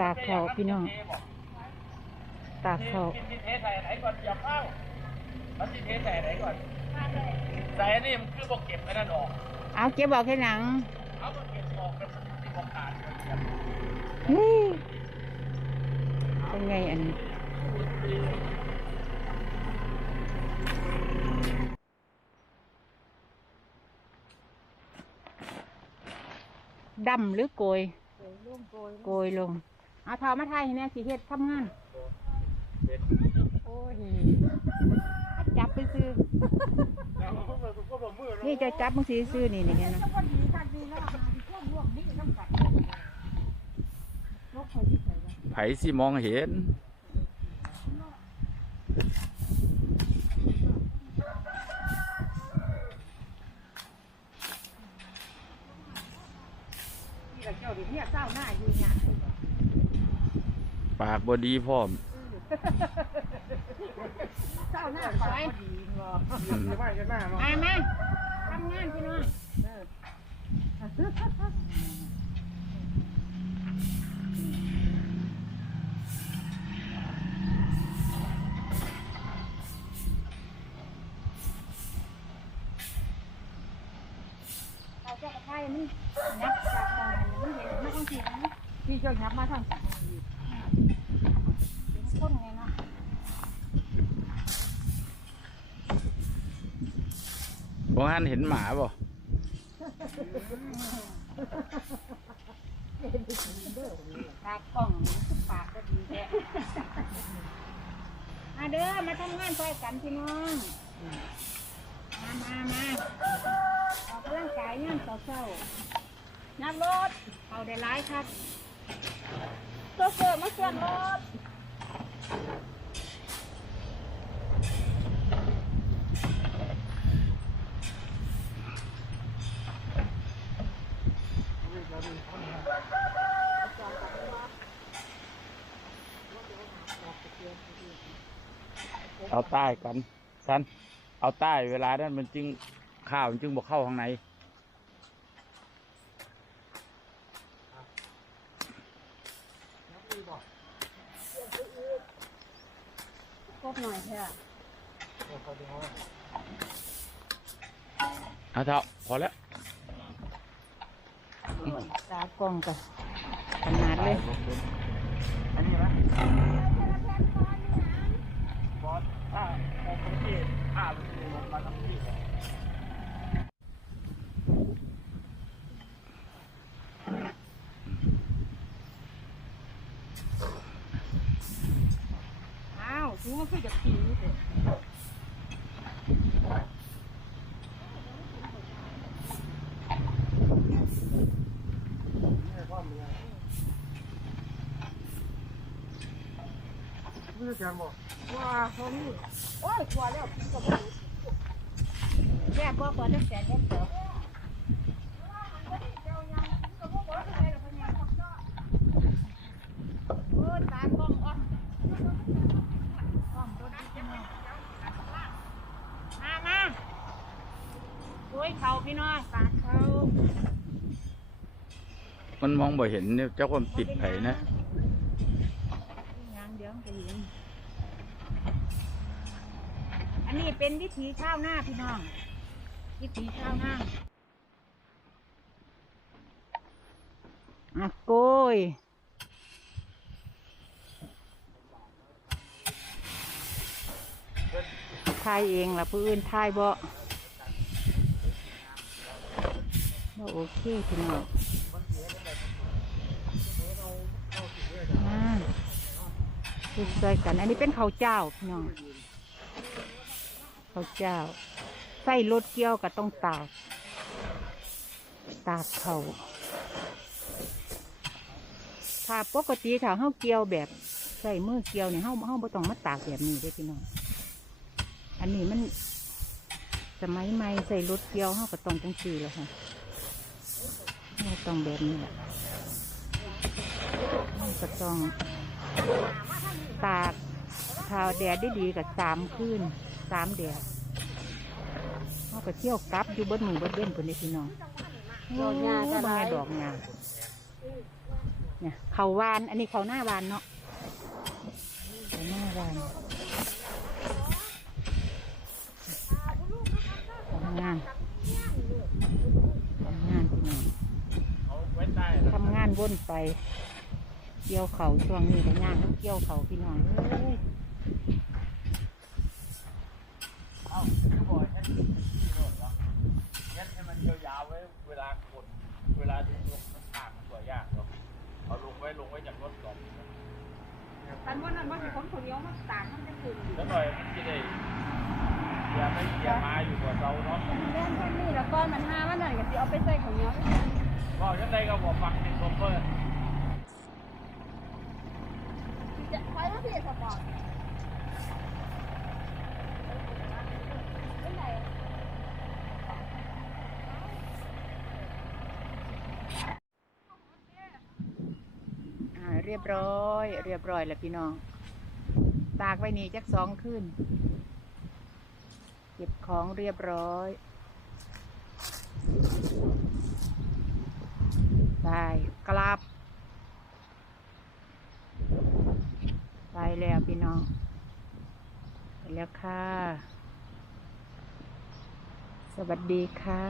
ตากเขาพี่น้อง ตากเขากินที่เทใส่ไหนก่อนอย่าเข้ามันที่เทใส่ไหนก่อนใส่อันนี้มันคือบอกเก็บไอ้นั่นออก เอาเก็บบอกแค่หนัง เอามาเก็บออกเป็นที่ของขาดเลยเฮ้ยเป็นไงอันนี้ดำหรือโกย โกยลง เอาเท้ามาไทยให้แน่สิเฮ็ดทำงานโอ้ยจับไปซื้อแล้วก็แบบมือนี่จะจับมึงสีซื้อนี่นี่เห็นไหมไผสิมองเห็นนี่กับเจ้าดิเนี่ยเศร้าหน้าอยู่เนี่ย ปากบอดีพร้อม้าหน้าสวยอืมมามาทำงานพี่น้องเอาเจ้าไทยมันนับจากมองมันเห็นมันต้องเสียงพี่เจ้านับมาทาง เป็นคนไงเนาะบ่ฮันเห็นหมาบ่ตากล้องนี่ปากก็ดีแท้มาเด้อมาทำงานช่วยกันพี่น้อง มามามาออกกำลังกายงานเศร้าๆนับรถเอาได้ร้ายครับโซเฟอร์มาเสียนรถ เอาใต้กันสันเอาใต้เวลานั้นมันจึงข้าวมันจึงบ่เข้าข้างในกบหน่อยเถอะเอาเถอะพอแล้วตากล้องกันขนาดเลย อันนี้นะบ อ้าออกประเทศถ้าลงมาทั้งที่อ้าวถึงว่าคือจะขี่เถอะว่าเขามีโอ้ยกลัวแล้วกินกับมันแย่บ่กว่าจะแสนแย่เด้อโอ้ยตากล้องอ่อนกล้องตัวนี้จะมามามาโอ้ยเขาพี่น้องปากเขา มันมองบ่เห็นเนี่ยเจ้าความติดไผ่นะ ยางเห็น อันนี้เป็นวิถีข้าวหน้าพี่น้อง วิถีข้าวหน้าอะโกยทายเองล่ะผู้อื่นทายบ่บ่โอเคพี่น้องมา ดูใส่กัน อันนี้เป็นข้าวเจ้าพี่น้องข้าวเจ้า ใส่รถเกี่ยวก็ต้องตาก ตากเขาถ้าปกติถ้าเฮาเกี่ยวแบบใส่มือเกี่ยวเนี่ยเฮาเฮาบ่ต้องมาตากแบบนี้เด้พี่น้อง อันนี้มันสมัยใหม่ใส่รถเกี่ยวเฮาก็ต้องจังซี่แหล้วค่ะเฮาต้องแบบนี้แหละเฮาก็ต้อง ตากถ้าแดดได้ดีกับสามคืนสามแดดเฮาก็เที่ยวกลับอยู่เบิดมือเบิดเว้นคนนี้พี่น้องดอกหญ้าก็โอ้ได้บ่แม่นดอกหญ้าเนี่ยเขาวาน อันนี้เขาหน้าวานเนาะเขาหน้าวานทำงานทำงานพี่น้องทำงานวนไป เกี่ยวเขาช่วงนี้ก็ย่างต้องเกี่ยวเขาพี่น้องเอ้ยเอ้าคือบอกแค่ที่โดดเหรองั้นให้มันยาวๆไว้เวลากดเวลาดึงลงมันขาดมันตัวยากหรอกเอาลงไว้ลงไว้จากรถก่อนกันว่านั้นว่าสิคนคนเดียวมันต่างมันจะถึงแล้วหน่อยมันจะได้เกียร์ไม่เกียร์มาอยู่กับเราเนาะเล่นคนนี้แล้วก้อนมันห้ามันนั่นก็สิเอาไปใส่ของเหนียวก็ยังไงก็บอกฟังเป็นโซเฟอร์ จะไปว่าพี่สปอร์ต เรียบร้อย เรียบร้อยแล้วพี่น้อง ตากไว้นี่จักสองคืนเก็บของเรียบร้อยได้กลับ ไป แล้วพี่น้อง ไปแล้วค่ะ สวัสดีค่ะ